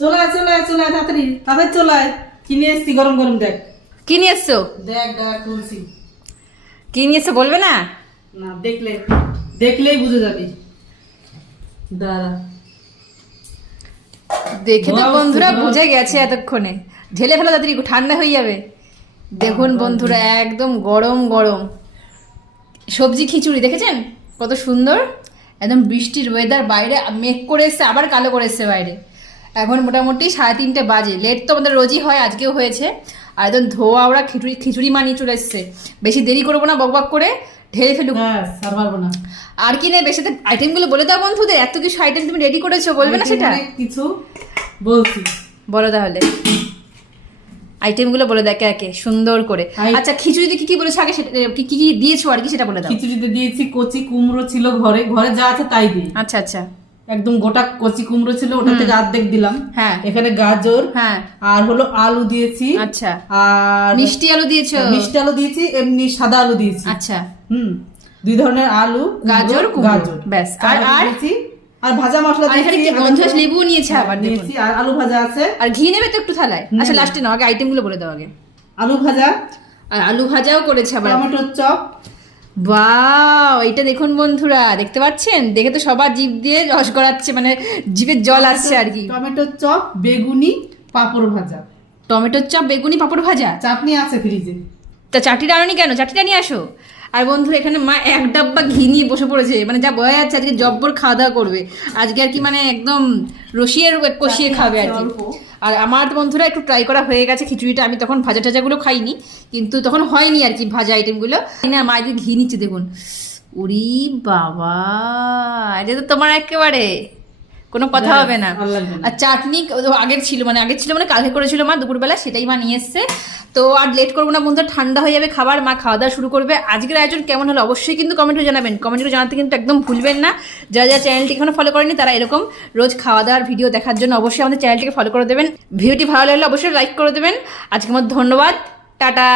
চলে আয় চলে আয় চলে আয় তাড়াতাড়ি তাড়াতাড়ি চলে আয় কি নিয়ে এসছি গরম গরম দেখ কি নিয়ে এসছো? দেখ দেখ তুলসী কি নিয়ে এসছো বলবে না? না দেখলেই বুঝে যাবি দাঁড়া দেখে তো Wow, বন্ধুরা super. বুঝে গেছে এতক্ষণে। ঢেলে ফেলো তাড়াতাড়ি, ঠান্ডা হয়ে যাবে। দেখুন বন্ধুরা একদম গরম গরম সবজি খিচুড়ি, দেখেছেন কত সুন্দর? একদম বৃষ্টির ওয়েদার, বাইরে মেঘ করে এসছে আবার কালো করে এসছে বাইরে। এখন মোটামুটি 3:30 বাজে। লেট তো আমাদের রোজই হয়, আজকেও হয়েছে। আর একদম ধোয়া ওরা খিচুড়ি মানিয়ে চলে এসছে। বেশি দেরি করবো না, বকবক করে ঢেলে ফেলুক। হ্যাঁ আর পারবো না। আর কি নেবে সাথে আইটেমগুলো বলে দাও বন্ধুদের, এত কিছু আইটেম তুমি রেডি করেছো, বলবে না সেটা? অনেক কিছু বলছি, বলো তাহলে আইটেমগুলো বলে দাও একে একে সুন্দর করে। আচ্ছা খিচুড়িতে কি কি বলেছো আগে, সেটা কি কি দিয়েছো আর কি সেটা বলে দাও। খিচুড়িতে দিয়েছি কচি কুমড়ো ছিল ঘরে যা আছে তাই দিই। আচ্ছা আচ্ছা, একদম গোটা কচি কুমড়ো ছিল, ওটা থেকে অর্ধেক দিলাম। হ্যাঁ। এখানে গাজর, হ্যাঁ। আর হলো আলু দিয়েছি। আচ্ছা। আর মিষ্টি আলু দিয়েছো? মিষ্টি আলু দিয়েছি, এমনি সাদা আলু দিয়েছি। আচ্ছা। দুই ধরনের আলু, গাজর কুমড়ো, ব্যাস। আর দিয়েছি, আর ভাজা মশলা আর এখানে কি গন্ধরাজ লেবু নিয়েছে আবার দেখুন। দিয়েছি, আর আলু ভাজা আছে। আর ঘি নেবে তো একটু থালায়? আচ্ছা লাস্টে নাও, আগে আইটেমগুলো বলে দাও আগে। আলু ভাজা, আর আলু ভাজাও করেছে আবার। টমেটোর চপ। বাহ, এটা দেখুন বন্ধুরা, দেখতে পাচ্ছেন? দেখে তো সবার জিভ দিয়ে রস গড়াচ্ছে, মানে জিভের জল আসছে আর কি। টমেটোর চপ, বেগুনি, পাঁপড় ভাজা। টমেটোর চপ, বেগুনি, পাঁপড় ভাজা। চাটনি আছে ফ্রিজে। তা চাটনিটা আনোনি কেন? চাটনিটা নিয়ে আসো। আর বন্ধুরা এখানে মা 1 ডাব্বা ঘি নিয়ে বসে পড়েছে, মানে যা বোঝা যাচ্ছে আজকে জব্বর খাওয়া দাওয়া করবে আজকে আর কি, মানে একদম রসিয়ের কষিয়ে খাবে আর কি। আর আমার বন্ধুরা একটু ট্রাই করা হয়ে গেছে খিচুড়িটা, আমি তখন ভাজা টাজাগুলো খাইনি, কিন্তু তখন হয়নি আর কি ভাজা আইটেমগুলো না। মা আজকে ঘি নিচ্ছে দেখুন। উরি বাবা, এটা তো তোমার একেবারে কোনো কথা হবে না। আর চাটনি আগের ছিল মানে কালকে করেছিল মা দুপুরবেলা, সেটাই মা নিয়ে এসছে। তো আর লেট করবো না বন্ধুরা, ঠান্ডা হয়ে যাবে খাবার, মা খাওয়া দাওয়া শুরু করবে। আজকের আয়োজন কেমন হলো অবশ্যই কিন্তু কমেন্টে জানাবেন, কমেন্টে জানাতে কিন্তু একদম ভুলবেন না। যারা যারা চ্যানেলটি এখনো ফলো করেনি তারা এরকম রোজ খাওয়া দাওয়ার ভিডিও দেখার জন্য অবশ্যই আমাদের চ্যানেলটিকে ফলো করে দেবেন। ভিডিওটি ভালো লাগলে অবশ্যই লাইক করে দেবেন। আজকের মতো ধন্যবাদ, টাটা।